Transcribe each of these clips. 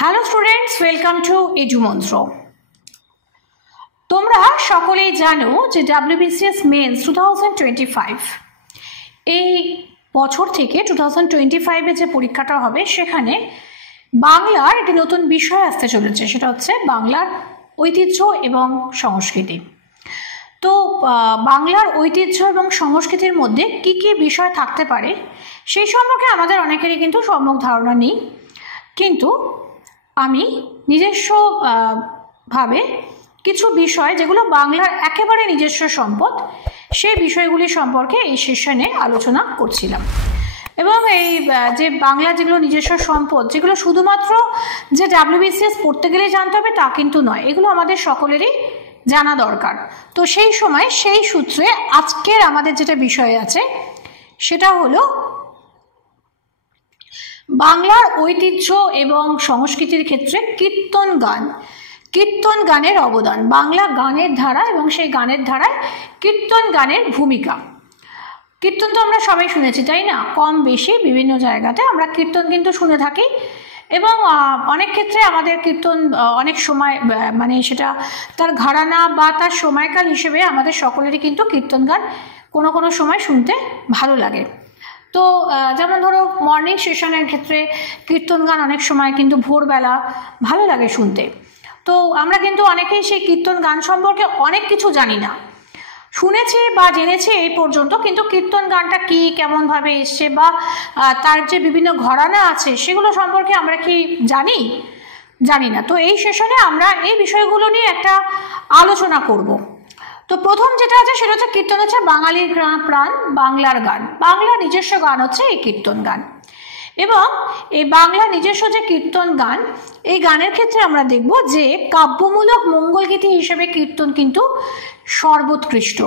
Hello students, welcome to Edumantra. তোমরা সকলেই জানো যে WBCS মেন্স 2025 এই বছর থেকে 2025-এ যে পরীক্ষাটা হবে সেখানে বাংলার একটি নতুন বিষয় আসতে চলেছে, সেটা হচ্ছে বাংলার ঐতিহ্য এবং সংস্কৃতি। তো বাংলার ঐতিহ্য এবং সংস্কৃতির মধ্যে কি কি বিষয় থাকতে পারে সেই সম্পর্কে আমাদের অনেকেরই কিন্তু সম্যক ধারণা নেই, কিন্তু আমি নিজস্ব ভাবে কিছু বিষয় যেগুলো বাংলার একেবারে নিজস্ব সম্পদ সেই বিষয়গুলি সম্পর্কে এই সেশনে আলোচনা করছিলাম। এবং এই যে বাংলা যেগুলো নিজস্ব সম্পদ, যেগুলো শুধুমাত্র যে WBCS পড়তে গেলে জানতে হবে তা কিন্তু নয়, এগুলো আমাদের সকলেরই জানা দরকার। তো সেই সময় সেই সূত্রে আজকের আমাদের যেটা বিষয় আছে সেটা হলো বাংলার ঐতিহ্য এবং সংস্কৃতির ক্ষেত্রে কীর্তন গান, কীর্তন গানের অবদান, বাংলা গানের ধারা এবং সেই গানের ধারায় কীর্তন গানের ভূমিকা। কীর্তন তো আমরা সবাই শুনেছি, তাই না? কম বেশি বিভিন্ন জায়গাতে আমরা কীর্তন কিন্তু শুনে থাকি এবং অনেক ক্ষেত্রে আমাদের কীর্তন অনেক সময় মানে সেটা তার ঘরানা বা তার সময়কাল হিসেবে আমাদের সকলেরই কিন্তু কীর্তন গান কোনো কোনো সময় শুনতে ভালো লাগে। তো যেমন ধরো মর্নিং সেশনের ক্ষেত্রে কীর্তন গান অনেক সময় কিন্তু ভোরবেলা ভালো লাগে শুনতে। তো আমরা কিন্তু অনেকেই সেই কীর্তন গান সম্পর্কে অনেক কিছু জানি না, শুনেছি বা জেনেছি এই পর্যন্ত, কিন্তু কীর্তন গানটা কি, কেমনভাবে এসছে বা তার যে বিভিন্ন ঘরানা আছে সেগুলো সম্পর্কে আমরা কি জানি না। তো এই সেশনে আমরা এই বিষয়গুলো নিয়ে একটা আলোচনা করব। তো প্রথম যেটা আছে সেটা হচ্ছে কীর্তন হচ্ছে বাঙালির প্রাণ, বাংলার গান, বাংলার নিজস্ব গান হচ্ছে এই কীর্তন গান। এবং এই বাংলা নিজস্ব যে কীর্তন গান, এই গানের ক্ষেত্রে আমরা দেখব যে কাব্যমূলক মঙ্গলগীতি হিসেবে কীর্তন কিন্তু সর্বোৎকৃষ্ট।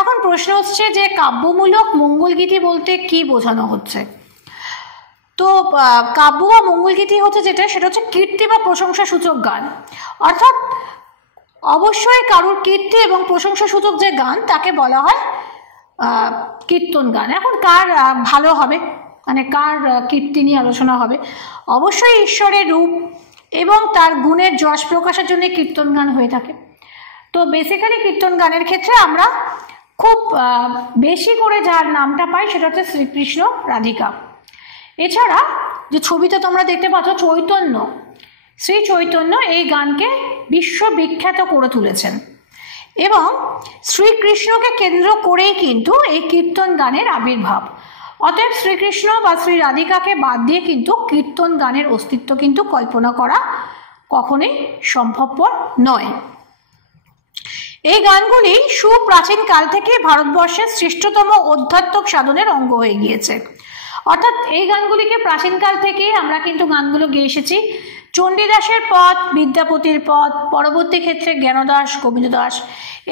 এখন প্রশ্ন হচ্ছে যে কাব্যমূলক মঙ্গলগীতি বলতে কি বোঝানো হচ্ছে? তো কাব্য বা মঙ্গলগীতি হচ্ছে যেটা, সেটা হচ্ছে কীর্তি বা প্রশংসা সূচক গান, অর্থাৎ অবশ্যই কারোর কীর্তি এবং প্রশংসা সূচক যে গান তাকে বলা হয় কীর্তন গান। এখন কার ভালো হবে, মানে কার কীর্তি নিয়ে আলোচনা হবে? অবশ্যই ঈশ্বরের রূপ এবং তার গুণের যশ প্রকাশের জন্য কীর্তন গান হয়ে থাকে। তো বেসিক্যালি কীর্তন গানের ক্ষেত্রে আমরা খুব বেশি করে যার নামটা পাই সেটা হচ্ছে শ্রীকৃষ্ণ, রাধিকা। এছাড়া যে ছবিতে তোমরা দেখতে পাচ্ছ চৈতন্য, শ্রী চৈতন্য এই গানকে বিশ্ববিখ্যাত করে তুলেছেন এবং শ্রীকৃষ্ণকে কেন্দ্র করেই কিন্তু এই কীর্তন গানের আবির্ভাব। অতএব শ্রীকৃষ্ণ বা শ্রী রাধিকাকে বাদ দিয়ে কিন্তু কীর্তন গানের অস্তিত্ব কিন্তু কল্পনা করা কখনোই সম্ভবপর নয়। এই গানগুলি সুপ্রাচীন কাল থেকে ভারতবর্ষের শ্রেষ্ঠতম আধ্যাত্মিক সাধনের অঙ্গ হয়ে গিয়েছে। অর্থাৎ এই গানগুলিকে প্রাচীনকাল থেকেই আমরা কিন্তু গানগুলো গেয়ে এসেছি। চণ্ডীদাসের পদ, বিদ্যাপতির পদ, পরবর্তী ক্ষেত্রে জ্ঞানদাস, গোবিন্দ দাস,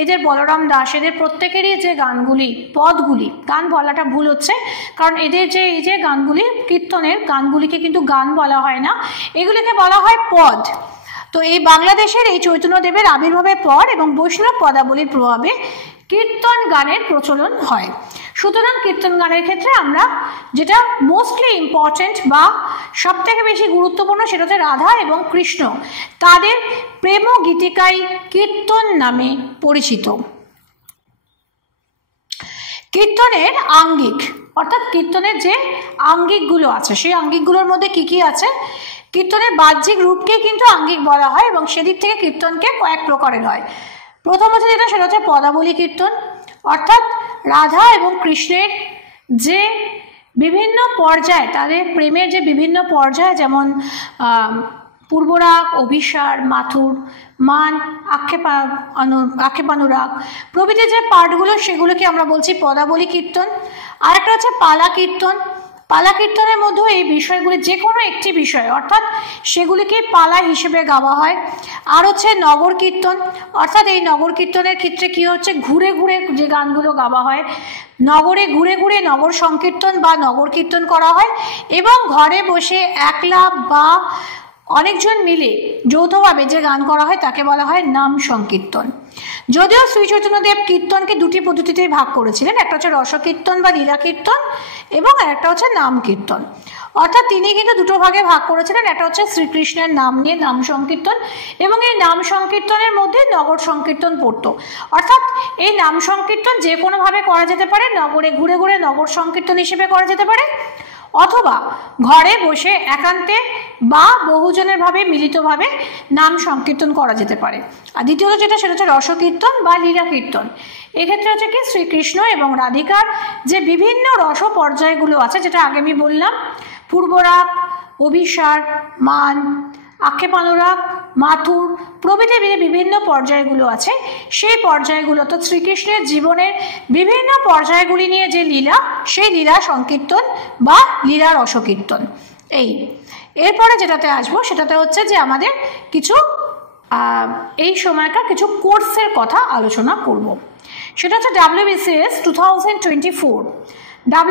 এদের বলরাম দাস, এদের প্রত্যেকেরই যে গানগুলি, পদগুলি, গান বলাটা ভুল হচ্ছে, কারণ এদের যে এই যে গানগুলি, কীর্তনের গানগুলিকে কিন্তু গান বলা হয় না, এগুলিকে বলা হয় পদ। তো এই বাংলাদেশের এই চৈতন্যদেবের আবির্ভাবের পর এবং বৈষ্ণব পদাবলীর প্রভাবে কীর্তন গানের প্রচলন হয়। সুতরাং কীর্তন গানের ক্ষেত্রে আমরা যেটা মোস্টলি ইম্পর্টেন্ট বা সব থেকে বেশি গুরুত্বপূর্ণ সেটা হচ্ছে রাধা এবং কৃষ্ণ, তাদের প্রেম গীতিকাই কীর্তন নামে পরিচিত। কীর্তনের আঙ্গিক, অর্থাৎ কীর্তনের যে আঙ্গিকগুলো আছে সেই আঙ্গিকগুলোর মধ্যে কি কি আছে? কীর্তনের বাহ্যিক রূপকে কিন্তু আঙ্গিক বলা হয় এবং সেদিক থেকে কীর্তনকে কয়েক প্রকারের হয়। প্রথম হচ্ছে যেটা, সেটা হচ্ছে পদাবলী কীর্তন, অর্থাৎ রাধা এবং কৃষ্ণের যে বিভিন্ন পর্যায়, তাদের প্রেমের যে বিভিন্ন পর্যায়, যেমন পূর্বরাগ, অভিসার, মাথুর, মান, আক্ষেপানুরাগ প্রভৃতি যে পার্টগুলো সেগুলোকে আমরা বলছি পদাবলী কীর্তন। আরেকটা হচ্ছে পালা কীর্তন। পালা কীর্তনের মধ্যে এই বিষয়গুলি যে কোনো একটি বিষয়, অর্থাৎ সেগুলিকে পালা হিসেবে গাওয়া হয়। আর হচ্ছে নগর কীর্তন, অর্থাৎ এই নগর কীর্তনের ক্ষেত্রে কি হচ্ছে, ঘুরে ঘুরে যে গানগুলো গাওয়া হয়, নগরে ঘুরে ঘুরে নগর সংকীর্তন বা নগর কীর্তন করা হয় এবং ঘরে বসে একলা বা অনেকজন মিলে যৌথভাবে যে গান করা হয় তাকে বলা হয় নাম সংকীর্তন। যদিও শ্রী চৈতন্যদেব কীর্তনকে দুটি পদ্ধতিতে ভাগ করেছিলেন, একটা হচ্ছে রসকীর্তন বা লীলা কীর্তন এবং একটা হচ্ছে নাম কীর্তন। অর্থাৎ তিনি কিন্তু দুটো ভাগে ভাগ করেছিলেন, একটা হচ্ছে শ্রীকৃষ্ণের নাম নিয়ে নাম সংকীর্তন এবং এই নাম সংকীর্তনের মধ্যে নগর সংকীর্তন পড়তো। অর্থাৎ এই নাম সংকীর্তন যে কোনোভাবে করা যেতে পারে, নগরে ঘুরে ঘুরে নগর সংকীর্তন হিসেবে করা যেতে পারে, অথবা ঘরে বসে একান্তে বা বহুজনের ভাবে মিলিতভাবে নাম সংকীর্তন করা যেতে পারে। আর দ্বিতীয়ত যেটা, সেটা হচ্ছে রসকীর্তন বা লীলা কীর্তন। এক্ষেত্রে হচ্ছে কি শ্রীকৃষ্ণ এবং রাধিকার যে বিভিন্ন রস পর্যায়গুলো আছে, যেটা আগে আমি বললাম, পূর্বরাগ, অভিসার, মান, আক্ষেপানুরাগ, মাথুর প্রভৃতি বিভিন্ন পর্যায়গুলো আছে, সেই পর্যায়গুলো তো শ্রীকৃষ্ণের জীবনের বিভিন্ন পর্যায়গুলি নিয়ে যে লীলা, সেই লীলা সংকীর্তন বা লীলা রসকীর্তন। এরপরে যেটাতে আসবো সেটাতে হচ্ছে যে আমাদের কিছু এই সময়কার কিছু কোর্সের কথা আলোচনা করব। সেটা হচ্ছে WBCS 2024।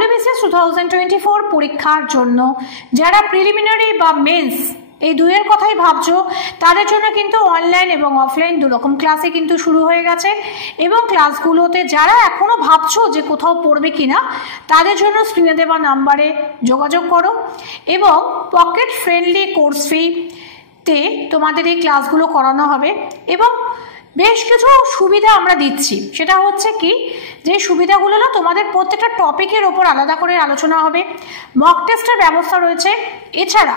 WBCS 2024 পরীক্ষার জন্য যারা প্রিলিমিনারি বা মেন্স এই দুইয়ের কথাই ভাবছো, তাদের জন্য কিন্তু অনলাইন এবং অফলাইন দুরকম ক্লাসে কিন্তু শুরু হয়ে গেছে। এবং ক্লাসগুলোতে যারা এখনো ভাবছো যে কোথাও পড়বে কিনা, তাদের জন্য স্ক্রিনে দেওয়া নাম্বারে যোগাযোগ করো এবং পকেট ফ্রেন্ডলি কোর্স ফিতে তোমাদের এই ক্লাসগুলো করানো হবে। এবং বেশ কিছু সুবিধা আমরা দিচ্ছি, সেটা হচ্ছে কি, যে সুবিধাগুলো হলো তোমাদের প্রত্যেকটা টপিকের ওপর আলাদা করে আলোচনা হবে, মক টেস্টের ব্যবস্থা রয়েছে, এছাড়া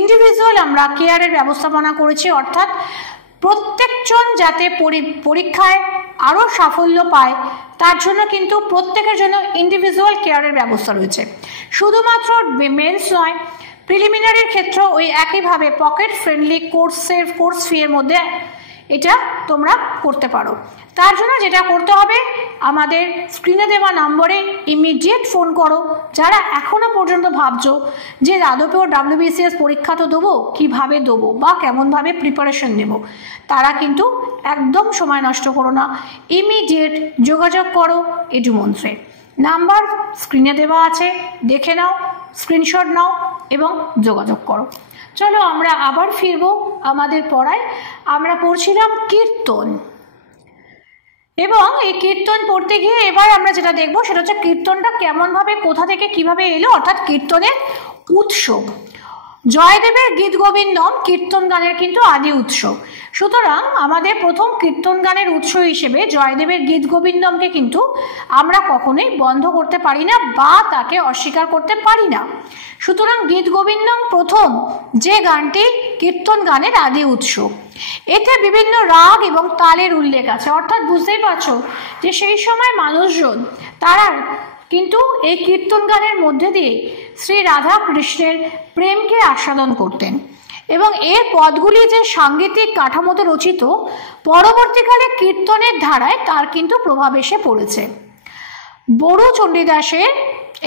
ইন্ডিভিজুয়াল আমরা কেয়ারের ব্যবস্থাপনা করেছি। অর্থাৎ প্রত্যেকজন যাতে পরীক্ষায় আরও সাফল্য পায় তার জন্য কিন্তু প্রত্যেকের জন্য ইন্ডিভিজুয়াল কেয়ারের ব্যবস্থা রয়েছে। শুধুমাত্র মেন্স নয়, প্রিলিমিনারির ক্ষেত্রেও ওই একইভাবে পকেট ফ্রেন্ডলি কোর্স ফি এর মধ্যে এটা তোমরা করতে পারো। তার জন্য যেটা করতে হবে, আমাদের স্ক্রিনে দেওয়া নম্বরে ইমিডিয়েট ফোন করো। যারা এখনো পর্যন্ত ভাবছো যে আদপেও WBCS পরীক্ষা তো দেবো, কীভাবে দেবো বা কেমনভাবে প্রিপারেশন নেব, তারা কিন্তু একদম সময় নষ্ট করো না, ইমিডিয়েট যোগাযোগ করো এডুমন্ত্রে। নাম্বার স্ক্রিনে দেওয়া আছে, দেখে নাও, স্ক্রিনশট নাও এবং যোগাযোগ করো। চলো আমরা আবার ফিরবো আমাদের পড়ায়। আমরা পড়ছিলাম কীর্তন, এবং এই কীর্তন পড়তে গিয়ে এবার আমরা যেটা দেখবো সেটা হচ্ছে কীর্তনটা কেমনভাবে, কোথা থেকে কিভাবে এলো, অর্থাৎ কীর্তনের উৎস। জয়দেবের গীত গোবিন্দম কীর্তন গানের কিন্তু আদি উৎস। সুতরাং আমাদের প্রথম কীর্তন গানের উৎস হিসেবে জয়দেবের গীত গোবিন্দমকে কিন্তু আমরা কখনোই বন্ধ করতে পারি না বা তাকে অস্বীকার করতে পারি না। সুতরাং গীত গোবিন্দম প্রথম যে গানটি কীর্তন গানের আদি উৎস। এতে বিভিন্ন রাগ এবং তালের উল্লেখ আছে। অর্থাৎ বুঝতেই পারছো যে সেই সময় মানুষজন তারা কিন্তু এই কীর্তন গানের মধ্যে দিয়ে শ্রী রাধা কৃষ্ণের প্রেমকে আস্বাদন করতেন। এবং এর পদগুলি যে সাংগীতিক কাঠামোতে রচিত, পরবর্তীকালে কীর্তনের ধারায় তার কিন্তু প্রভাব এসে পড়েছে। বড়ু চণ্ডীদাসের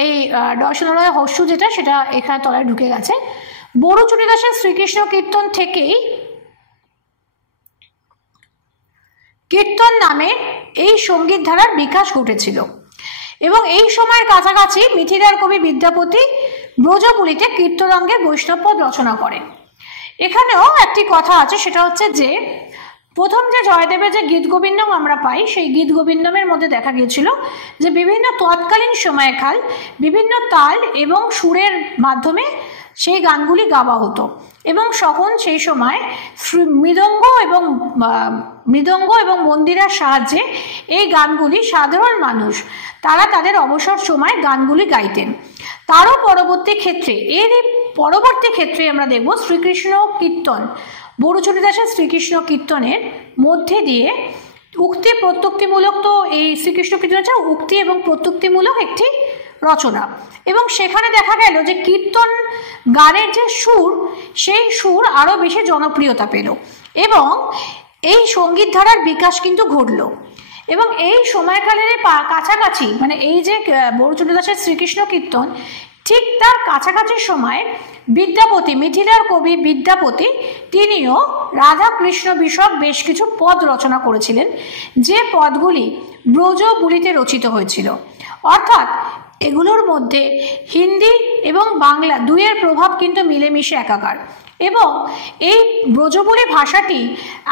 এই দর্শনালয় হস্যু যেটা, সেটা এখানে তলায় ঢুকে গেছে। বড়ু চণ্ডীদাসের শ্রীকৃষ্ণ কীর্তন থেকেই কীর্তন নামে এই সঙ্গীত ধারার বিকাশ ঘটেছিল। এবং এই সময়ের কাছাকাছি মিথিলার কবি বিদ্যাপতি ব্রজবুলিতে কীর্তনাঙ্গের বৈষ্ণবপদ রচনা করেন। এখানেও একটি কথা আছে, সেটা হচ্ছে যে প্রথম যে জয়দেবের যে গীত গোবিন্দম আমরা পাই, সেই গীত গোবিন্দমের মধ্যে দেখা গিয়েছিল যে বিভিন্ন তৎকালীন সময়কাল বিভিন্ন তাল এবং সুরের মাধ্যমে সেই গানগুলি গাওয়া হতো। এবং তখন সেই সময় মৃদঙ্গ এবং মন্দিরার সাহায্যে এই গানগুলি সাধারণ মানুষ তারা তাদের অবসর সময় গানগুলি গাইতেন। তারও পরবর্তী ক্ষেত্রে আমরা দেখব শ্রীকৃষ্ণ কীর্তন, বড়ু চণ্ডীদাসের শ্রীকৃষ্ণ কীর্তনের মধ্যে দিয়ে উক্তি প্রত্যুক্তিমূলক, তো এই শ্রীকৃষ্ণ কীর্তন হচ্ছে উক্তি এবং প্রত্যুক্তিমূলক একটি রচনা। এবং সেখানে দেখা গেল যে কীর্তন গানের যে সুর, সেই সুর আরও বেশি জনপ্রিয়তা পেল এবং এই সঙ্গীত ধারার বিকাশ কিন্তু ঘটল। এবং এই সময়কালের কাছাকাছি, মানে এই যে বড়ু চণ্ডীদাসের শ্রীকৃষ্ণ কীর্তন, ঠিক তার কাছাকাছি সময় বিদ্যাপতি, মিথিলার কবি বিদ্যাপতি, তিনিও রাধাকৃষ্ণ বিষয়ক বেশ কিছু পদ রচনা করেছিলেন, যে পদগুলি ব্রজবুলিতে রচিত হয়েছিল। অর্থাৎ এগুলোর মধ্যে হিন্দি এবং বাংলা দুইয়ের প্রভাব কিন্তু মিলেমিশে একাকার। এবং এই ব্রজবুলি ভাষাটি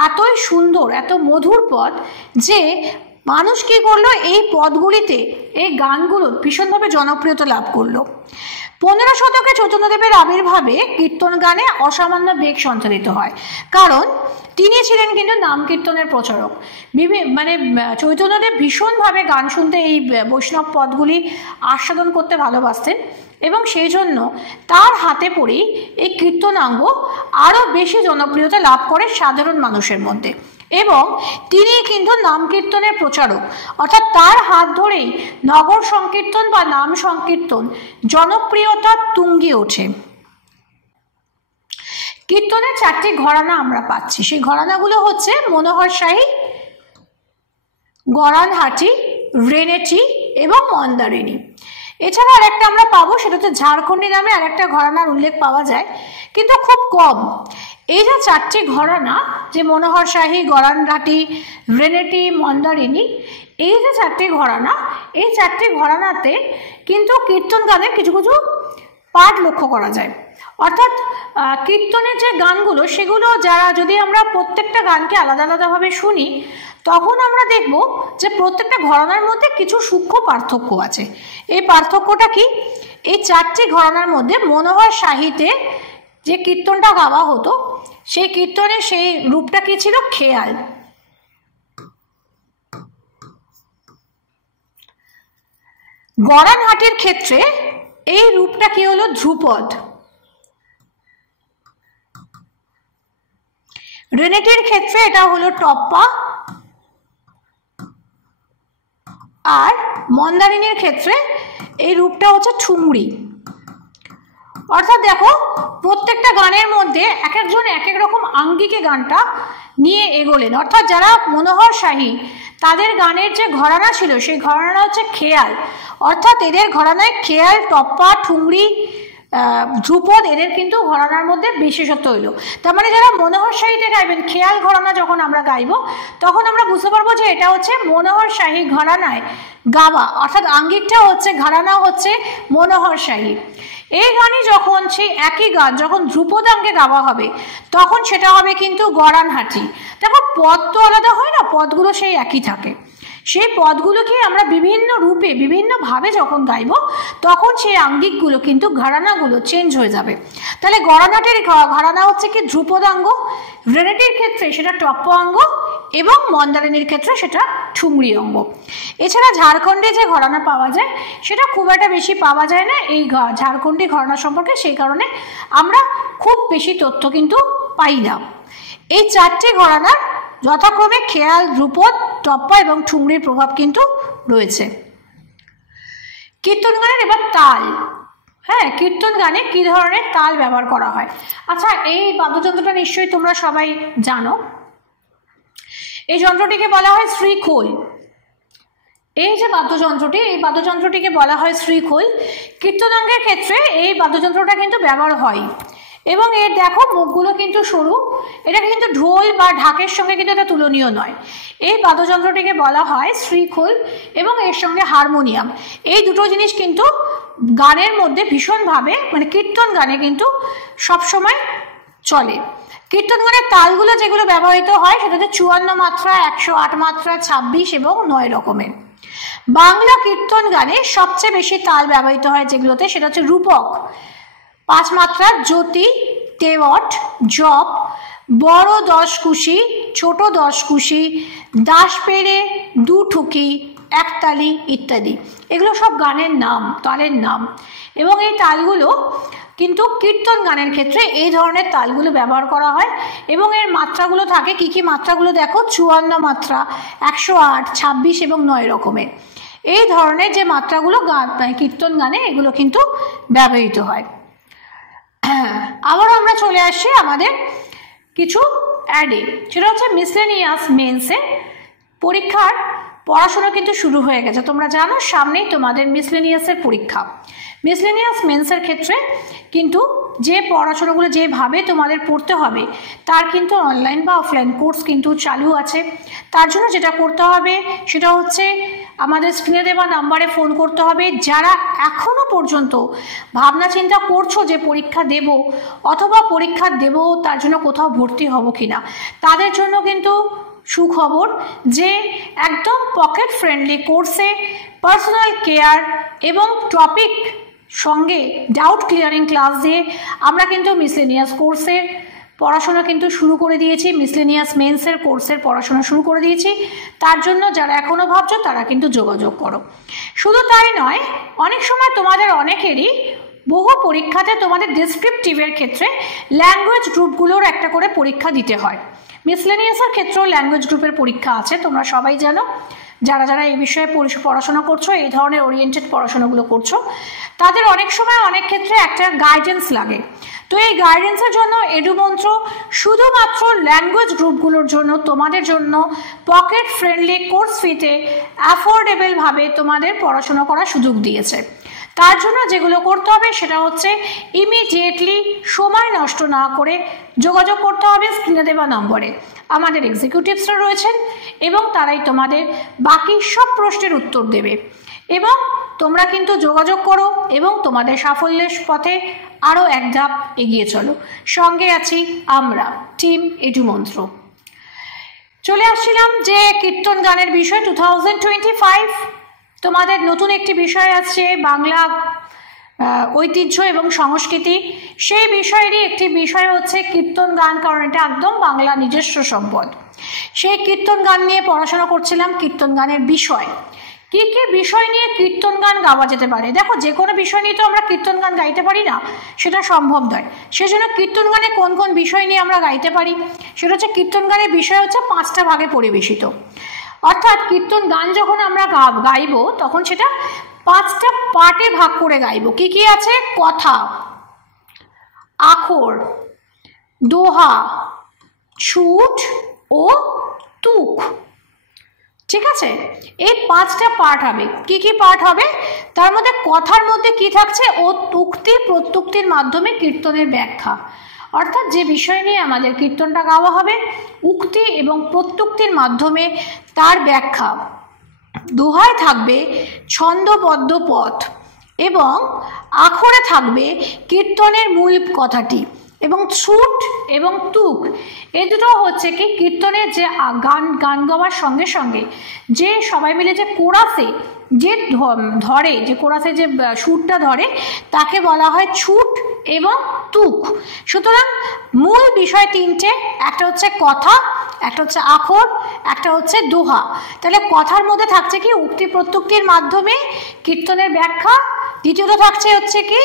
এতই সুন্দর, এত মধুর পদ যে মানুষ কী করলো, এই পদগুলিতে এই গানগুলো ভীষণভাবে জনপ্রিয়তা লাভ করলো। 15 শতকে চৈতন্যদেবের আবির্ভাবে কীর্তন গানে অসামান্য বেগ সঞ্চালিত হয়, কারণ তিনি ছিলেন কিন্তু নাম কীর্তনের প্রচারক। মানে চৈতন্যদেব ভীষণভাবে গান শুনতে, এই বৈষ্ণব পদগুলি আস্বাদন করতে ভালোবাসতেন এবং সেই জন্য তার হাতে পড়েই এই কীর্তনাঙ্গ আরও বেশি জনপ্রিয়তা লাভ করে সাধারণ মানুষের মধ্যে। এবং তিনি কিন্তু নাম কীর্তনের প্রচারক, অর্থাৎ তার হাত ধরেই নগর সংকীর্তন বা নাম সংকীর্তন জনপ্রিয়তার তুঙ্গে ওঠে। কীর্তনের 4টি ঘরানা আমরা পাচ্ছি। সেই ঘরানাগুলো হচ্ছে মনোহরশাহী, গরানহাটি, রেনেটি এবং মন্দারিনী। এছাড়া আরেকটা আমরা পাবো, সেটা হচ্ছে ঝাড়খণ্ডী নামে আরেকটা ঘরানার উল্লেখ পাওয়া যায়, কিন্তু খুব কম। এই যে 4টি ঘরানা, যে মনোহরশাহী, গরানহাটি, রেনেটি, মন্দারিনী, এই যে 4টি ঘরানা, এই 4টি ঘরানাতে কিন্তু কীর্তন গানের কিছু কিছু পাঠ লক্ষ্য করা যায়। অর্থাৎ কীর্তনের যে গানগুলো, সেগুলো যারা, যদি আমরা প্রত্যেকটা গানকে আলাদা আলাদাভাবে শুনি, তখন আমরা দেখব যে প্রত্যেকটা ঘরানার মধ্যে কিছু সূক্ষ্ম পার্থক্য আছে। এই পার্থক্যটা কি? এই 4টি ঘরানার মধ্যে মনোহরশাহীতে যে কীর্তনটা গাওয়া হতো, সেই কীর্তনের সেই রূপটা কি ছিল? খেয়াল। গরানহাটির ক্ষেত্রে এই রূপটা কি হলো? ধ্রুপদ। রেনেটির ক্ষেত্রে এটা হলো টপ্পা, আর মন্দারিনীর ক্ষেত্রে এই রূপটা হচ্ছে ঠুমরি। অর্থাৎ দেখো, প্রত্যেকটা গানের মধ্যে এক একজন এক এক রকম আঙ্গিকে গানটা নিয়ে এগোলেন। অর্থাৎ যারা মনোহরশাহী, তাদের গানের যে ঘরানা ছিল, সেই ঘরানা হচ্ছে খেয়াল। অর্থাৎ এদের ঘরানায় খেয়াল, টপ্পা, ঠুমরি, ধ্রুপদ, এদের কিন্তু ঘরানার মধ্যে বিশেষত্ব হইল। তার মানে যারা মনোহরশাহীতে গাইবেন, খেয়াল ঘরানা যখন আমরা গাইব, তখন আমরা বুঝতে পারবো যে এটা হচ্ছে মনোহরশাহী ঘরানায় গাওয়া, অর্থাৎ আঙ্গিকটা হচ্ছে, ঘরানা হচ্ছে মনোহরশাহী। এই গানই যখন, সেই একই গান যখন ধ্রুপদাঙ্গে গাওয়া হবে, তখন সেটা হবে কিন্তু গরানহাটি। দেখো, পদ তো আলাদা হয় না, পদগুলো সেই একই থাকে। সেই পদগুলোকে আমরা বিভিন্ন রূপে, বিভিন্নভাবে যখন গাইব, তখন সেই আঙ্গিকগুলো কিন্তু, ঘরানাগুলো চেঞ্জ হয়ে যাবে। তাহলে গরানহাটির ঘরানা হচ্ছে কি? ধ্রুপদাঙ্গ। রেনেটির ক্ষেত্রে সেটা টপ্প অঙ্গ, এবং মন্দারিনীর ক্ষেত্রে সেটা ঠুমরি অঙ্গ। এছাড়া ঝাড়খণ্ডে যে ঘরানা পাওয়া যায়, সেটা খুব একটা বেশি পাওয়া যায় না এই ঝাড়খণ্ডী ঘরানা সম্পর্কে, সেই কারণে আমরা খুব বেশি তথ্য কিন্তু পাই না। এই 4টি ঘরানার যথাক্রমে খেয়াল, ধ্রুপদ, টপ্পা এবং ঠুমরির প্রভাব কিন্তু রয়েছে। কীর্তন গানের এবার তাল। হ্যাঁ, কীর্তন গানে কী ধরনের তাল ব্যবহার করা হয়? আচ্ছা, এই বাদ্যযন্ত্রটা নিশ্চয়ই তোমরা সবাই জানো। এই যন্ত্রটিকে বলা হয় শ্রীখোল। এই যে বাদ্যযন্ত্রটি, এই বাদ্যযন্ত্রটিকে বলা হয় শ্রীখোল। কীর্তনাঙ্গের ক্ষেত্রে এই বাদ্যযন্ত্রটা কিন্তু ব্যবহার হয়, এবং এর দেখো মুখগুলো কিন্তু সরু। এটা কিন্তু ঢোল বা ঢাকের সঙ্গে কিন্তু এটা তুলনীয় নয়। এই বাদ্যযন্ত্রটিকে বলা হয় শ্রীখোল, এবং এর সঙ্গে হারমোনিয়াম। এই দুটো জিনিস কিন্তু গানের মধ্যে ভীষণভাবে, মানে কীর্তন গানে কিন্তু সবসময় চলে। কীর্তন গানের তালগুলো যেগুলো ব্যবহৃত হয়, সেটা হচ্ছে 54 মাত্রা, 108 মাত্রা, 26 এবং 9 রকমের। বাংলা কীর্তন গানে সবচেয়ে বেশি তাল ব্যবহৃত হয় যেগুলোতে, সেটা হচ্ছে রূপক 5 মাত্রা, জ্যোতি, তেওট, জপ, বড় 10 কুশি, ছোট 10 কুশি, দাস পেরে, দুঠুকি, একতালি ইত্যাদি। এগুলো সব গানের নাম, তালের নাম। এবং এই তালগুলো কিন্তু কীর্তন গানের ক্ষেত্রে এই ধরনের তালগুলো ব্যবহার করা হয়, এবং এর মাত্রাগুলো থাকে। কি কি মাত্রাগুলো দেখো? 54 মাত্রা, 108, 26 এবং 9 রকমের। এই ধরনের যে মাত্রাগুলো কীর্তন গানে, এগুলো কিন্তু ব্যবহৃত হয়। আবার আমরা চলে আসছি আমাদের কিছু অ্যাডে, সেটা হচ্ছে মিসলেনিয়াস মেন্সে। পরীক্ষার পড়াশোনা কিন্তু শুরু হয়ে গেছে, তোমরা জানো সামনেই তোমাদের মিসলেনিয়াসের পরীক্ষা। মিসলেনিয়াস মেন্সের ক্ষেত্রে কিন্তু যে পড়াশোনাগুলো যেভাবে তোমাদের পড়তে হবে তার কিন্তু অনলাইন বা অফলাইন কোর্স কিন্তু চালু আছে। তার জন্য যেটা করতে হবে সেটা হচ্ছে আমাদের স্ক্রিনে দেওয়া নাম্বারে ফোন করতে হবে। যারা এখনো পর্যন্ত ভাবনা চিন্তা করছো যে পরীক্ষা দেব অথবা পরীক্ষা দেব তার জন্য কোথাও ভর্তি হব কিনা, তাদের জন্য কিন্তু সুখবর যে একদম পকেট ফ্রেন্ডলি কোর্সে পার্সোনাল কেয়ার এবং টপিক সঙ্গে ডাউট ক্লিয়ারিং ক্লাস দিয়ে আমরা কিন্তু মিসলেনিয়াস কোর্সের পড়াশোনা কিন্তু শুরু করে দিয়েছি, মিসলেনিয়াস মেন্সের কোর্সের পড়াশোনা শুরু করে দিয়েছি। তার জন্য যারা এখনও ভাবছো তারা কিন্তু যোগাযোগ করো। শুধু তাই নয়, অনেক সময় তোমাদের অনেকেরই বহু পরীক্ষাতে তোমাদের ডেসক্রিপটিভের ক্ষেত্রে ল্যাঙ্গুয়েজ গ্রুপগুলোর একটা করে পরীক্ষা দিতে হয়। মিসলেনিয়াসের ক্ষেত্রেও ল্যাঙ্গুয়েজ গ্রুপের পরীক্ষা আছে, তোমরা সবাই জানো। যারা যারা এই বিষয়ে পড়াশোনা করছো, এই ধরনের ওরিয়েন্টেড পড়াশোনাগুলো করছো, তাদের অনেক সময় অনেক ক্ষেত্রে একটা গাইডেন্স লাগে। তো এই গাইডেন্সের জন্য এডুমন্ত্র শুধুমাত্র ল্যাঙ্গুয়েজ গ্রুপগুলোর জন্য তোমাদের জন্য পকেট ফ্রেন্ডলি কোর্স ফিতে অ্যাফোর্ডেবলভাবে তোমাদের পড়াশোনা করার সুযোগ দিয়েছে। তার জন্য যেগুলো করতে হবে সেটা হচ্ছে ইমিডিয়েটলি সময় নষ্ট না করে যোগাযোগ করতে হবে স্ক্রিনে দেওয়া নম্বরে। আমাদের এক্সিকিউটিভসরা রয়েছেন এবং তারাই তোমাদের বাকি সব প্রশ্নের উত্তর দেবে। এবং তোমরা কিন্তু যোগাযোগ করো এবং তোমাদের সাফল্যের পথে আরও এক ধাপ এগিয়ে চলো। সঙ্গে আছি আমরা, টিম এডুমন্ত্র। চলে আসছিলাম যে কীর্তন গানের বিষয় 2025 তোমাদের নতুন একটি বিষয় আছে বাংলা ঐতিহ্য এবং সংস্কৃতি। সেই বিষয়েরই একটি বিষয় হচ্ছে কীর্তন গান, কারণ এটা একদম বাংলা নিজস্ব সম্পদ। সেই কীর্তন গান নিয়ে পড়াশোনা করছিলাম। কীর্তন গানের বিষয় কি কি বিষয় নিয়ে কীর্তন গান গাওয়া যেতে পারে। দেখো, যে কোনো বিষয় নিয়ে তো আমরা কীর্তন গান গাইতে পারি না, সেটা সম্ভব নয়। সেজন্য কীর্তন গানে কোন কোন বিষয় নিয়ে আমরা গাইতে পারি সেটা হচ্ছে, কীর্তন গানের বিষয় হচ্ছে 5টা ভাগে পরিবেশিত। অর্থাৎ কীর্তন গান যখন আমরা গাইব তখন সেটা 5টা পার্টে ভাগ করে গাইব। কি কি আছে? কথা, আখর, দোহা, ছুট ও তুক। ঠিক আছে, এই 5টা পার্ট হবে। কি কি পার্ট হবে? তার মধ্যে কথার মধ্যে কি থাকছে? ও তুক্তি প্রত্যুক্তির মাধ্যমে কীর্তনের ব্যাখ্যা। অর্থাৎ যে বিষয় নিয়ে আমাদের কীর্তনটা গাওয়া হবে, উক্তি এবং প্রত্যুক্তির মাধ্যমে তার ব্যাখ্যা। দোহায় থাকবে ছন্দবদ্ধ পথ এবং আখরে থাকবে কীর্তনের মূল কথাটি। এবং ছুট এবং তুক এই দুটো হচ্ছে কি কীর্তনের যে গান গাওয়ার সঙ্গে সঙ্গে যে সবাই মিলে যে কোরাসে যে ধরে, যে কোরাসে যে সুরটা ধরে তাকে বলা হয় ছুট এবং তুক। সুতরাং মূল বিষয় 3টে, একটা হচ্ছে কথা, একটা হচ্ছে আখর, একটা হচ্ছে দোহা। তাহলে কথার মধ্যে থাকছে কি উক্তি প্রত্যুক্তির মাধ্যমে কীর্তনের ব্যাখ্যা। দ্বিতীয়ত থাকছে হচ্ছে কি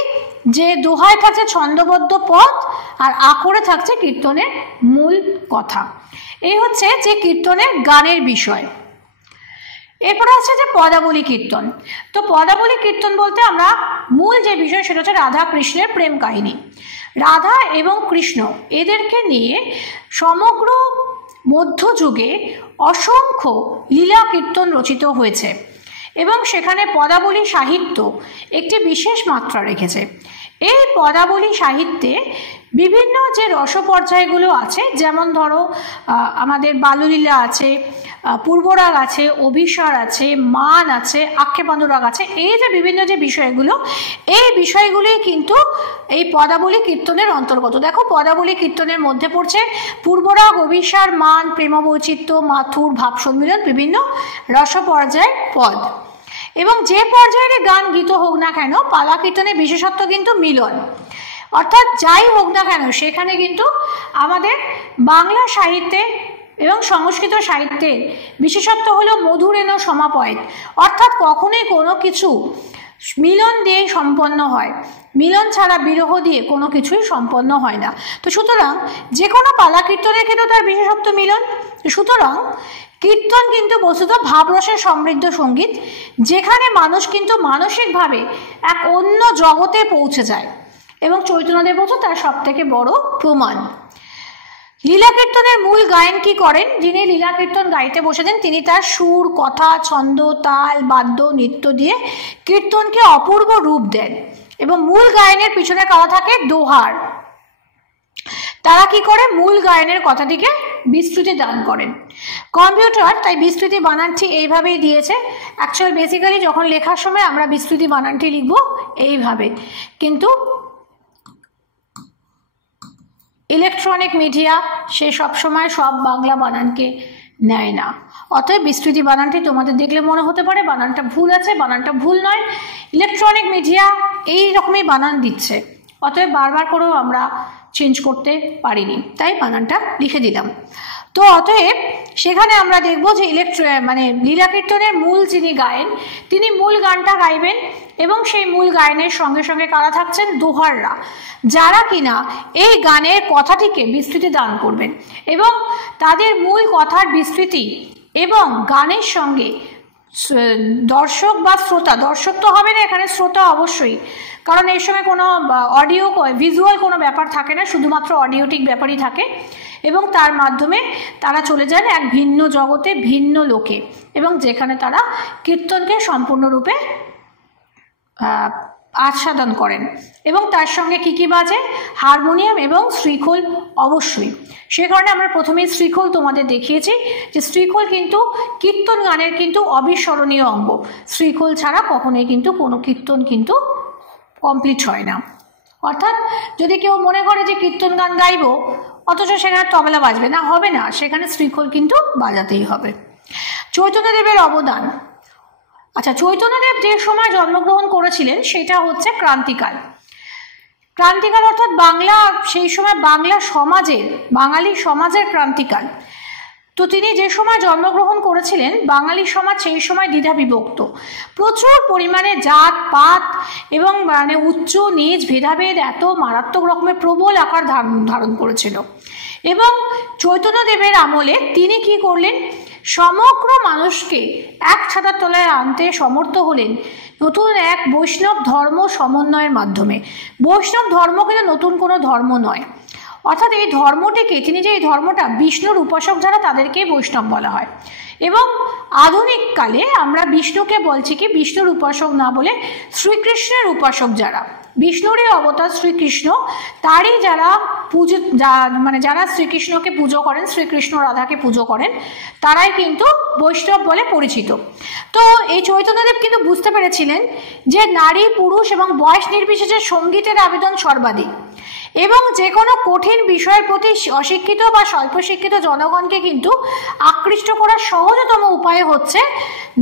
যে দোহায় থাকছে ছন্দবদ্ধ পথ, আর আখরে থাকছে কীর্তনের মূল কথা। এই হচ্ছে যে কীর্তনের গানের বিষয়। এরপরে হচ্ছে যে পদাবলী কীর্তন। তো পদাবলী কীর্তন বলতে আমরা মূল যে বিষয় সেটা হচ্ছে রাধা কৃষ্ণের প্রেম কাহিনী। রাধা এবং কৃষ্ণ এদেরকে নিয়ে সমগ্র মধ্যযুগে অসংখ্য লীলা কীর্তন রচিত হয়েছে এবং সেখানে পদাবলী সাহিত্য একটি বিশেষ মাত্রা রেখেছে। এই পদাবলী সাহিত্যে বিভিন্ন যে রসপর্যায়গুলো আছে, যেমন ধরো আমাদের বাল্যলীলা আছে, পূর্বরাগ আছে, অভিসার আছে, মান আছে, আক্ষেপানুরাগ আছে। এই যে বিভিন্ন যে বিষয়গুলো, এই বিষয়গুলি কিন্তু এই পদাবলী কীর্তনের অন্তর্গত। দেখো, পদাবলী কীর্তনের মধ্যে পড়ছে পূর্বরাগ, অভিসার, মান, প্রেমবৈচিত্র্য, মাথুর, ভাব সম্মিলন, বিভিন্ন রসপর্যায় পদ। এবং যে পর্যায়ের গান গীত হোক না কেন, পালা কীর্তনের বিশেষত্ব কিন্তু মিলন। অর্থাৎ যাই হোক না কেন সেখানে কিন্তু আমাদের বাংলা সাহিত্যে এবং সংস্কৃত সাহিত্যের বিশেষত্ব হলো মধুরেণ সমাপয়েত। অর্থাৎ কখনোই কোনো কিছু মিলন দিয়েই সম্পন্ন হয়, মিলন ছাড়া বিরহ দিয়ে কোনো কিছুই সম্পন্ন হয় না। তো সুতরাং যে কোনো পালা কীর্তনের ক্ষেত্রে তার বিশেষত্ব মিলন। সুতরাং কীর্তন কিন্তু বস্তুত ভাবরসের সমৃদ্ধ সঙ্গীত, যেখানে মানুষ কিন্তু মানসিকভাবে এক অন্য জগতে পৌঁছে যায় এবং চৈতন্যদেব হচ্ছে তার সব থেকে বড় প্রমাণ। লীলা কীর্তনের মূল গায়ন কি করেন? যিনি লীলা কীর্তন গাইতে বসেছেন তিনি তার সুর, কথা, ছন্দ, তাল, বাদ্য, নৃত্য দিয়ে কীর্তনকে অপূর্ব রূপ দেন এবং মূল গায়নের পিছনে কারা থাকে? দোহার। তারা কি করে? মূল গায়নের কথাটিকে বিস্তৃতি দান করেন। কম্পিউটার তাই বিস্তৃতি বানানটি এইভাবেই দিয়েছে। অ্যাকচুয়াল বেসিক্যালি যখন লেখার সময় আমরা বিস্তৃতি বানানটি লিখব এইভাবে, কিন্তু ইলেকট্রনিক মিডিয়া সে সবসময় সব বাংলা বানানকে নেয় না। অতএব বিস্তৃতি বানানটি তোমাদের দেখলে মনে হতে পারে বানানটা ভুল আছে, বানানটা ভুল নয়। ইলেকট্রনিক মিডিয়া এই রকমই বানান দিচ্ছে, অতএব বারবার করেও আমরা চেঞ্জ করতে পারিনি, তাই বানানটা লিখে দিলাম। তো অতএব সেখানে আমরা দেখব যে লীলা কীর্তনের মূল যিনি গায়েন তিনি মূল গানটা গাইবেন এবং সেই মূল গায়নের সঙ্গে সঙ্গে কারা থাকছেন? দোহাররা, যারা কিনা এই গানের কথাটিকে বিস্তৃতি দান করবেন এবং তাদের মূল কথার বিস্তৃতি এবং গানের সঙ্গে দর্শক বা শ্রোতা, দর্শক তো হবে না এখানে, শ্রোতা অবশ্যই, কারণ এর সময় কোনো অডিও ভিজুয়াল কোনো ব্যাপার থাকে না, শুধুমাত্র অডিওটিক ব্যাপারই থাকে এবং তার মাধ্যমে তারা চলে যান এক ভিন্ন জগতে, ভিন্ন লোকে, এবং যেখানে তারা কীর্তনকে সম্পূর্ণরূপে আস্বাদন করেন। এবং তার সঙ্গে কি কি বাজে? হারমোনিয়াম এবং শ্রীখোল অবশ্যই। সে কারণে আমরা প্রথমেই শ্রীখোল তোমাদের দেখিয়েছি যে শ্রীখোল কিন্তু কীর্তন গানের কিন্তু অবিস্মরণীয় অঙ্গ। শ্রীখোল ছাড়া কখনোই কিন্তু কোনো কীর্তন কিন্তু কমপ্লিট হয় না। অর্থাৎ যদি কেউ মনে করে যে কীর্তন গান গাইব অথচ সেখানে তবলা বাজবে না, হবে না, সেখানে শ্রীখোল কিন্তু বাজাতেই হবে। চৈতন্যদেবের অবদান। আচ্ছা, চৈতন্যদেব যে সময় জন্মগ্রহণ করেছিলেন সেটা হচ্ছে ক্রান্তিকাল। ক্রান্তিকাল অর্থাৎ বাংলা, সেই সময় বাংলা সমাজের, বাঙালি সমাজের ক্রান্তিকাল। তো তিনি যে সময় জন্মগ্রহণ করেছিলেন বাঙালি সমাজ সেই সময় দ্বিধা বিভক্ত, প্রচুর পরিমাণে জাত পাত এবং উচ্চ নিচ ভেদাভেদ এত মারাত্মক রকমের প্রবল আকার ধারণ করেছিল। এবং চৈতন্যদেবের আমলে তিনি কি করলেন? সমগ্র মানুষকে এক ছাতার তলায় আনতে সমর্থ হলেন নতুন এক বৈষ্ণব ধর্ম সমন্বয়ের মাধ্যমে। বৈষ্ণব ধর্ম কিন্তু নতুন কোনো ধর্ম নয়, অর্থাৎ এই ধর্মটিকে, তিনি যে এই ধর্মটা বিষ্ণুর উপাসক যারা তাদেরকেই বৈষ্ণব বলা হয়। এবং আধুনিক কালে আমরা বিষ্ণুকে বলছি কি বিষ্ণুর উপাসক না বলে শ্রীকৃষ্ণের উপাসক যারা, বিষ্ণুরই অবতার শ্রীকৃষ্ণ, তারই যারা যারা শ্রীকৃষ্ণকে পুজো করেন, শ্রীকৃষ্ণ রাধাকে পুজো করেন, তারাই কিন্তু বৈষ্ণব বলে পরিচিত। তো এই চৈতন্যদেব কিন্তু বুঝতে পেরেছিলেন যে নারী পুরুষ এবং বয়স নির্বিশেষে সঙ্গীতের আবেদন সর্বাধিক এবং যে কোনো কঠিন বিষয়ের প্রতি অশিক্ষিত বা স্বল্প শিক্ষিত জনগণকে কিন্তু আকৃষ্ট করার সহজতম উপায় হচ্ছে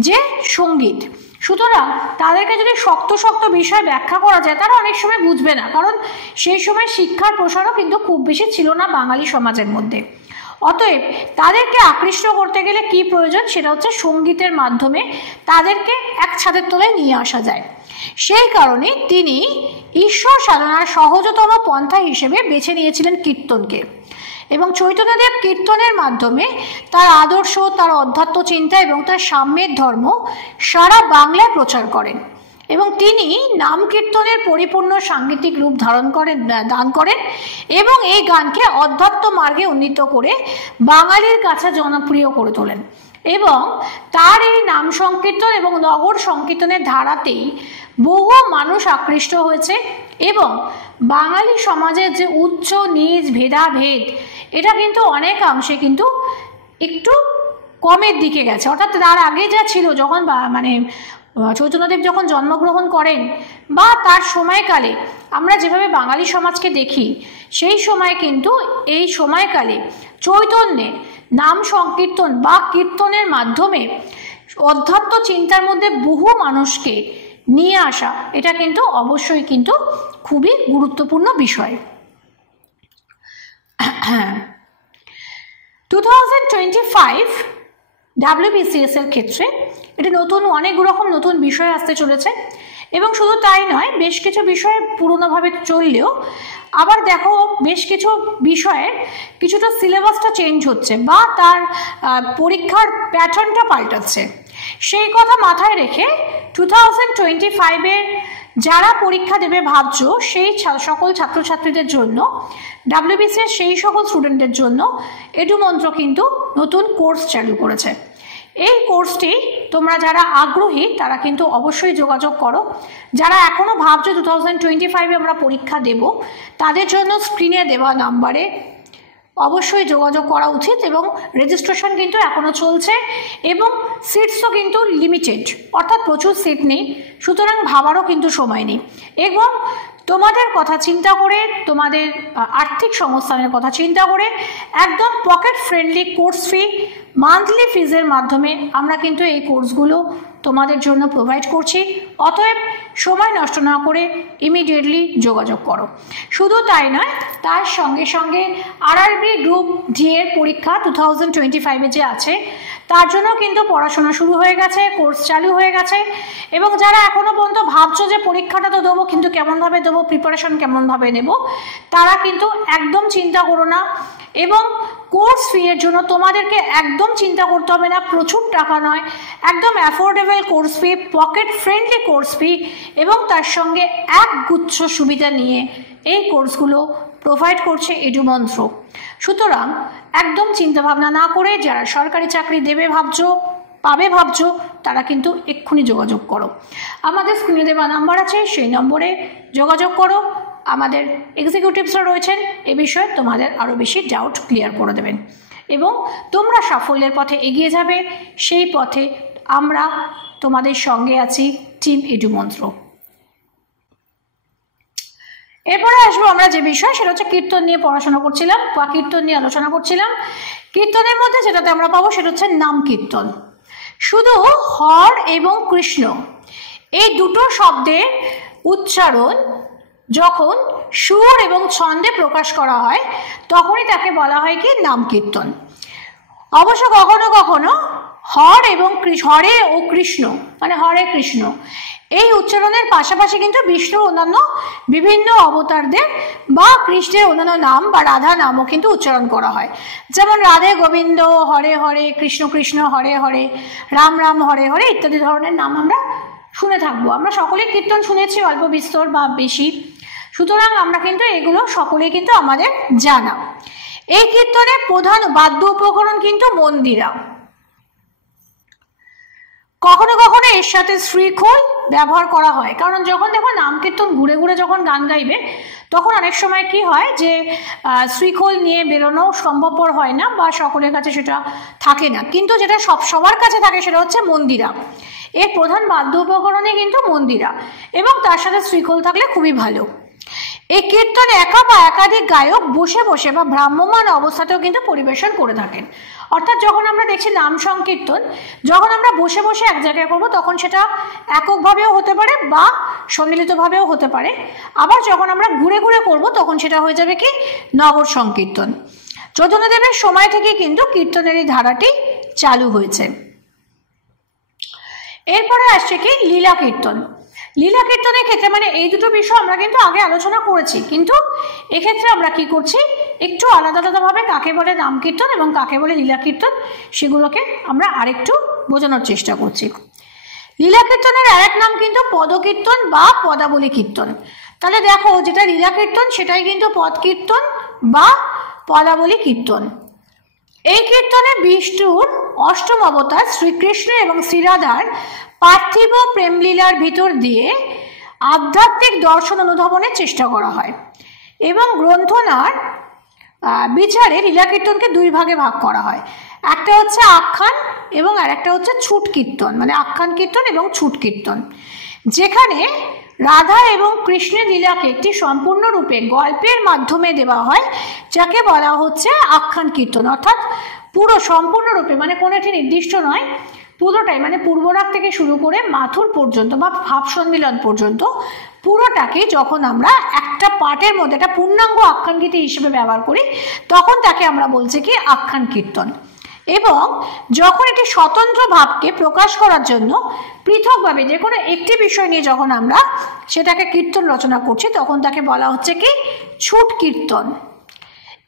যে সঙ্গীত। সুতরাং তাদেরকে যদি শক্ত শক্ত বিষয় ব্যাখ্যা করা যায় তারা অনেক সময় বুঝবে না, কারণ সেই সময় শিক্ষার প্রসারও কিন্তু খুব বেশি ছিল না বাঙালি সমাজের মধ্যে। অতএব তাদেরকে আকৃষ্ট করতে গেলে কি প্রয়োজন? সেটা হচ্ছে সঙ্গীতের মাধ্যমে তাদেরকে এক ছাদের তলায় নিয়ে আসা যায়। সেই কারণে তিনি ঈশ্বর সাধনার সহজতম পন্থা হিসেবে বেছে নিয়েছিলেন কীর্তনকে। এবং চৈতন্যদেব কীর্তনের মাধ্যমে তার আদর্শ, তার অধ্যাত্ম চিন্তা এবং তার সাম্যের ধর্ম সারা বাংলায় প্রচার করেন এবং তিনি নাম কীর্তনের পরিপূর্ণ সাংগীতিক রূপ দান করেন এবং এই গানকে অধ্যাত্ম মার্গে উন্নীত করে বাঙালির কাছে জনপ্রিয় করে তোলেন। এবং তার এই নাম সংকীর্তন এবং নগর সংকীর্তনের ধারাতেই বহু মানুষ আকৃষ্ট হয়েছে এবং বাঙালি সমাজের যে উচ্চ নিচ ভেদাভেদ এটা কিন্তু অনেকাংশে কিন্তু একটু কমের দিকে গেছে। অর্থাৎ তার আগে যা ছিল, যখন চৈতন্যদেব যখন জন্মগ্রহণ করেন বা তার সময়কালে আমরা যেভাবে বাঙালি সমাজকে দেখি, সেই সময় কিন্তু এই সময়কালে চৈতন্যের নাম সংকীর্তন বা কীর্তনের মাধ্যমে অধ্যাত্ম চিন্তার মধ্যে বহু মানুষকে নিয়ে আসা, এটা কিন্তু অবশ্যই কিন্তু খুবই গুরুত্বপূর্ণ বিষয়। 2025 WBCS এর ক্ষেত্রে এটি অনেক রকম নতুন বিষয় আসতে চলেছে এবং শুধু তাই নয়, বেশ কিছু বিষয় পুরনোভাবে চললেও আবার দেখো বেশ কিছু বিষয়ের কিছুটা সিলেবাসটা চেঞ্জ হচ্ছে বা তার পরীক্ষার প্যাটার্নটা পাল্টাচ্ছে। সেই কথা মাথায় রেখে 2025-এর যারা পরীক্ষা দেবে ভাবছো সেই সকল ছাত্রছাত্রীদের জন্য WBCS সেই সকল স্টুডেন্টদের জন্য এডুমন্ত্র কিন্তু নতুন কোর্স চালু করেছে এই কোর্সটি তোমরা যারা আগ্রহী তারা কিন্তু অবশ্যই যোগাযোগ করো। যারা এখনও ভাবছো 2025-এ আমরা পরীক্ষা দেব, তাদের জন্য স্ক্রিনে দেওয়া নাম্বারে অবশ্যই যোগাযোগ করা উচিত। এবং রেজিস্ট্রেশন কিন্তু এখনও চলছে এবং সিটসও কিন্তু লিমিটেড, অর্থাৎ প্রচুর সিট নেই, সুতরাং ভাবারও কিন্তু সময় নেই। এবং তোমাদের কথা চিন্তা করে, তোমাদের আর্থিক সংস্থানের কথা চিন্তা করে একদম pocket friendly course fee, monthly ফিজের মাধ্যমে আমরা কিন্তু এই কোর্সগুলো তোমাদের জন্য প্রোভাইড করছি। অতএব সময় নষ্ট না করে ইমিডিয়েটলি যোগাযোগ করো। শুধু তাই নয়, তার সঙ্গে সঙ্গে আরআরবি গ্রুপ ডি এর পরীক্ষা 2025-এ যে আছে তার জন্য কিন্তু পড়াশোনা শুরু হয়ে গেছে, কোর্স চালু হয়ে গেছে। এবং যারা এখনও পর্যন্ত ভাবছো যে পরীক্ষাটা তো দেবো কিন্তু কেমনভাবে দেবো, প্রিপারেশন কেমনভাবে নেব, তারা কিন্তু একদম চিন্তা করো না। এবং কোর্স ফি এর জন্য তোমাদেরকে একদম চিন্তা করতে হবে না, প্রচুর টাকা নয়, একদম affordable course fee, pocket friendly course ফি এবং তার সঙ্গে এক গুচ্ছ সুবিধা নিয়ে এই কোর্সগুলো প্রোভাইড করছে এডুমন্ত্র। সুতরাং একদম চিন্তাভাবনা না করে যারা সরকারি চাকরি দেবে ভাবছো, পাবে ভাবছো, তারা কিন্তু এক্ষুনি যোগাযোগ করো। আমাদের স্ক্রিনে দেওয়া নাম্বার আছে, সেই নম্বরে যোগাযোগ করো। আমাদের এক্সিকিউটিভসরা রয়েছেন এ বিষয়ে তোমাদের আরও বেশি ডাউট ক্লিয়ার করে দেবেন এবং তোমরা সাফল্যের পথে এগিয়ে যাবে। সেই পথে আমরা তোমাদের সঙ্গে আছি, টিম এডুমন্ত্র। এরপরে আসবো আমরা যে বিষয়, সেটা হচ্ছে কীর্তন নিয়ে পড়াশোনা করছিলাম বা কীর্তন নিয়ে আলোচনা করছিলাম। কীর্তনের মধ্যে যেটাতে আমরা পাবো সেটা হচ্ছে নাম কীর্তন। শুধু হর এবং কৃষ্ণ এই দুটো শব্দের উচ্চারণ যখন সুর এবং ছন্দে প্রকাশ করা হয় তখনই তাকে বলা হয় কি নাম কীর্তন। অবশ্য কখনো কখনো হরে ও কৃষ্ণ মানে হরে কৃষ্ণ এই উচ্চারণের পাশাপাশি কিন্তু বিষ্ণুর অন্যান্য বিভিন্ন অবতারদের বা কৃষ্ণের অন্যান্য নাম বা রাধা নামও কিন্তু উচ্চারণ করা হয়। যেমন রাধে গোবিন্দ হরে হরে, কৃষ্ণ কৃষ্ণ হরে হরে, রাম রাম হরে হরে ইত্যাদি ধরনের নাম আমরা শুনে থাকবো। আমরা সকলেই কীর্তন শুনেছি, অল্প বিস্তর বা বেশি, সুতরাং আমরা কিন্তু এগুলো সকলেই কিন্তু আমাদের জানা। এই কীর্তনের প্রধান বাদ্য উপকরণ কিন্তু মন্দিরা। কখনো কখনো এর সাথে শ্রীখোল ব্যবহার করা হয়, কারণ যখন দেখো নাম কীর্তন ঘুরে ঘুরে যখন গান গাইবে তখন অনেক সময় কি হয় যে শ্রীখোল নিয়ে বেরোনো সম্ভবপর হয় না বা সকলের কাছে সেটা থাকে না, কিন্তু যেটা সবার কাছে থাকে সেটা হচ্ছে মন্দিরা। এর প্রধান বাদ্য উপকরণে কিন্তু মন্দিরা এবং তার সাথে শ্রীখোল থাকলে খুবই ভালো। এই কীর্তন একা বা একাধিক গায়ক বসে বসে বা ভ্রাম্যমান অবস্থাতেও কিন্তু পরিবেশন করে থাকেন। অর্থাৎ যখন আমরা দেখছি নাম সংকীর্তন, যখন আমরা বসে বসে এক জায়গায় করব তখন সেটা এককভাবেও হতে পারে বা সম্মিলিতভাবেও হতে পারে। আবার যখন আমরা ঘুরে ঘুরে করব তখন সেটা হয়ে যাবে কি নগর সংকীর্তন। চৈতন্যদেবের সময় থেকে কিন্তু কীর্তনের এই ধারাটি চালু হয়েছে। এরপরে আসছে কি লীলা কীর্তন। লীলা কীর্তনের ক্ষেত্রে মানে এই দুটো বিষয় আমরা কিন্তু আগে আলোচনা করেছি, কিন্তু এক্ষেত্রে আমরা কি করছি একটু আলাদা আলাদাভাবে কাকে বলে নাম কীর্তন এবং কাকে বলে লীলা কীর্তন সেগুলোকে আমরা আরেকটু বোঝানোর চেষ্টা করছি। লীলা কীর্তনের আরেক নাম কিন্তু পদকীর্তন বা পদাবলী কীর্তন। তাহলে দেখো যেটা লীলা কীর্তন সেটাই কিন্তু পদ কীর্তন বা পদাবলী কীর্তন। এই কীর্তনে বিষ্ণুর অষ্টম অবতার শ্রীকৃষ্ণ এবং শ্রীরাধার পার্থিব প্রেমলীলার ভিতর দিয়ে আধ্যাত্মিক দর্শন অনুধাবনের চেষ্টা করা হয় এবং গ্রন্থনার বিচারে লীলা কীর্তনকে দুই ভাগে ভাগ করা হয়। একটা হচ্ছে আখ্যান এবং আর একটা হচ্ছে ছুট কীর্তন, মানে আখ্যান কীর্তন এবং ছুট কীর্তন, যেখানে রাধা এবং কৃষ্ণের লীলাকে একটি সম্পূর্ণরূপে গল্পের মাধ্যমে দেওয়া হয়, যাকে বলা হচ্ছে আখ্যান কীর্তন। অর্থাৎ পুরো সম্পূর্ণরূপে মানে কোনো একটি নির্দিষ্ট নয়, পুরোটাই মানে পূর্বরাগ থেকে শুরু করে মাথুর পর্যন্ত বা ভাব সম্মিলন পর্যন্ত পুরোটাকে যখন আমরা একটা পাঠের মধ্যে একটা পূর্ণাঙ্গ আখ্যান গীতি হিসেবে ব্যবহার করি তখন তাকে আমরা বলছি কি আখ্যান কীর্তন। এবং যখন একটি স্বতন্ত্র ভাবকে প্রকাশ করার জন্য পৃথকভাবে যে কোনো একটি বিষয় নিয়ে যখন আমরা সেটাকে কীর্তন রচনা করছি তখন তাকে বলা হচ্ছে কি ছুট কীর্তন।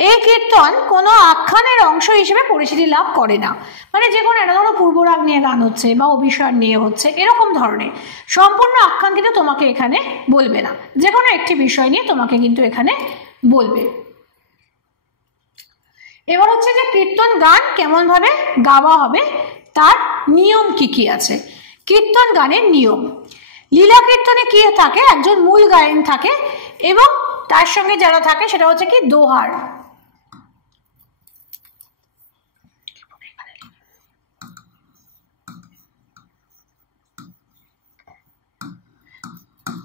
এই কীর্তন কোনো আখ্যানের অংশ হিসেবে পরিচিতি লাভ করে না, মানে যে কোনো একটা ধরো পূর্বরাগ নিয়ে গান হচ্ছে বা অভিসার নিয়ে হচ্ছে এরকম ধরনের সম্পূর্ণ আখ্যান কিন্তু তোমাকে এখানে বলবে না, যে কোনো একটি বিষয় নিয়ে তোমাকে কিন্তু এখানে বলবে। এবার হচ্ছে যে কীর্তন গান কেমন ভাবে গাওয়া হবে তার নিয়ম কি কি আছে। কীর্তন গানের নিয়ম, লীলা কীর্তনে কি থাকে, একজন মূল গায়ন থাকে এবং তার সঙ্গে যারা থাকে সেটা হচ্ছে কি দোহার।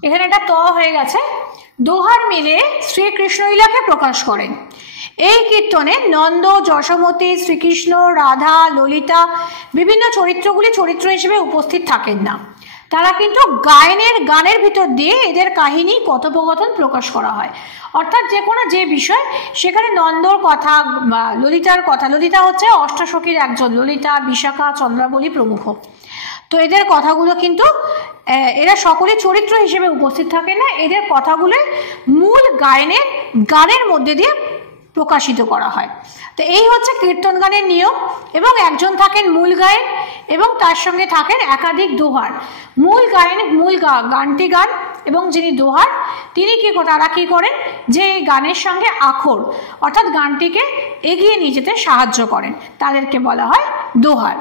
এখানে একটা ত হয়ে গেছে। দোহার মিলে শ্রীকৃষ্ণ লীলাকে প্রকাশ করেন। এই কীর্তনে নন্দ, যশোমতী, শ্রীকৃষ্ণ, রাধা, ললিতা বিভিন্ন চরিত্রগুলি চরিত্র হিসেবে উপস্থিত থাকেন না, তারা কিন্তু গানের ভিতর দিয়ে এদের কাহিনী কথোপকথন প্রকাশ করা হয়। অর্থাৎ যে কোনো যে বিষয়, সেখানে নন্দর কথা বা ললিতার কথা, ললিতা হচ্ছে অষ্টাসখীর একজন, ললিতা, বিশাখা, চন্দ্রাবলী প্রমুখ। তো এদের কথাগুলো কিন্তু এরা সকলে চরিত্র হিসেবে উপস্থিত থাকে না, এদের কথাগুলো মূল গানের মধ্যে দিয়ে প্রকাশিত করা হয়। তো এই হচ্ছে কীর্তন গানের নিয়ম। এবং একজন থাকেন মূল গায়ন এবং তার সঙ্গে থাকেন একাধিক দোহার। মূল গানটি গান এবং যিনি দোহার তারা কি করেন, যে এই গানের সঙ্গে আখর অর্থাৎ গানটিকে এগিয়ে নিয়ে যেতে সাহায্য করেন, তাদেরকে বলা হয় দোহার।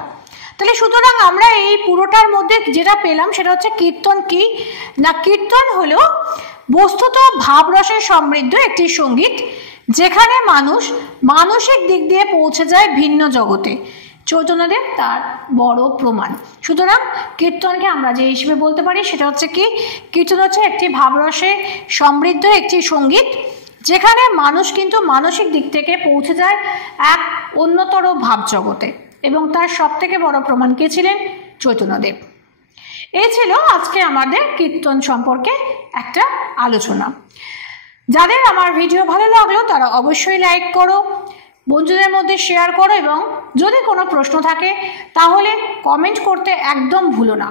তাহলে সুতরাং আমরা এই পুরোটার মধ্যে যেটা পেলাম সেটা হচ্ছে কীর্তন কি না, কীর্তন হলো বস্তুত ভাবরসের সমৃদ্ধ একটি সঙ্গীত, যেখানে মানুষ মানসিক দিক দিয়ে পৌঁছে যায় ভিন্ন জগতে। চৈতন্যদেব তার বড় প্রমাণ। সুতরাং কীর্তনকে আমরা যে হিসেবে বলতে পারি সেটা হচ্ছে কি, কীর্তন হচ্ছে একটি ভাবরসে সমৃদ্ধ একটি সঙ্গীত, যেখানে মানুষ কিন্তু মানসিক দিক থেকে পৌঁছে যায় এক অন্যতর ভাব জগতে। এবং তার সব থেকে বড় প্রমাণ কে ছিলেন? চৈতন্যদেব। এই ছিল আজকে আমাদের কীর্তন সম্পর্কে একটা আলোচনা। যাদের আমার ভিডিও ভালো লাগলো তারা অবশ্যই লাইক করো, বন্ধুদের মধ্যে শেয়ার করো এবং যদি কোনো প্রশ্ন থাকে তাহলে কমেন্ট করতে একদম ভুলো না।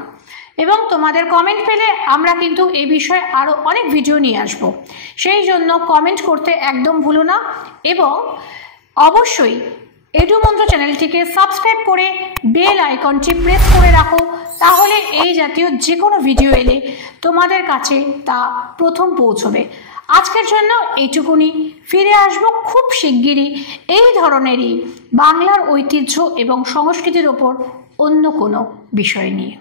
এবং তোমাদের কমেন্ট পেলে আমরা কিন্তু এই বিষয়ে আরও অনেক ভিডিও নিয়ে আসব, সেই জন্য কমেন্ট করতে একদম ভুলো না। এবং অবশ্যই এডুমন্ত্র চ্যানেলটিকে সাবস্ক্রাইব করে বেল আইকনটি প্রেস করে রাখো, তাহলে এই জাতীয় যে কোনো ভিডিও এলে তোমাদের কাছে তা প্রথম পৌঁছবে। আজকের জন্য এইটুকুনি, ফিরে আসবো খুব শিগগিরই এই ধরনেরই বাংলার ঐতিহ্য এবং সংস্কৃতির ওপর অন্য কোনো বিষয় নিয়ে।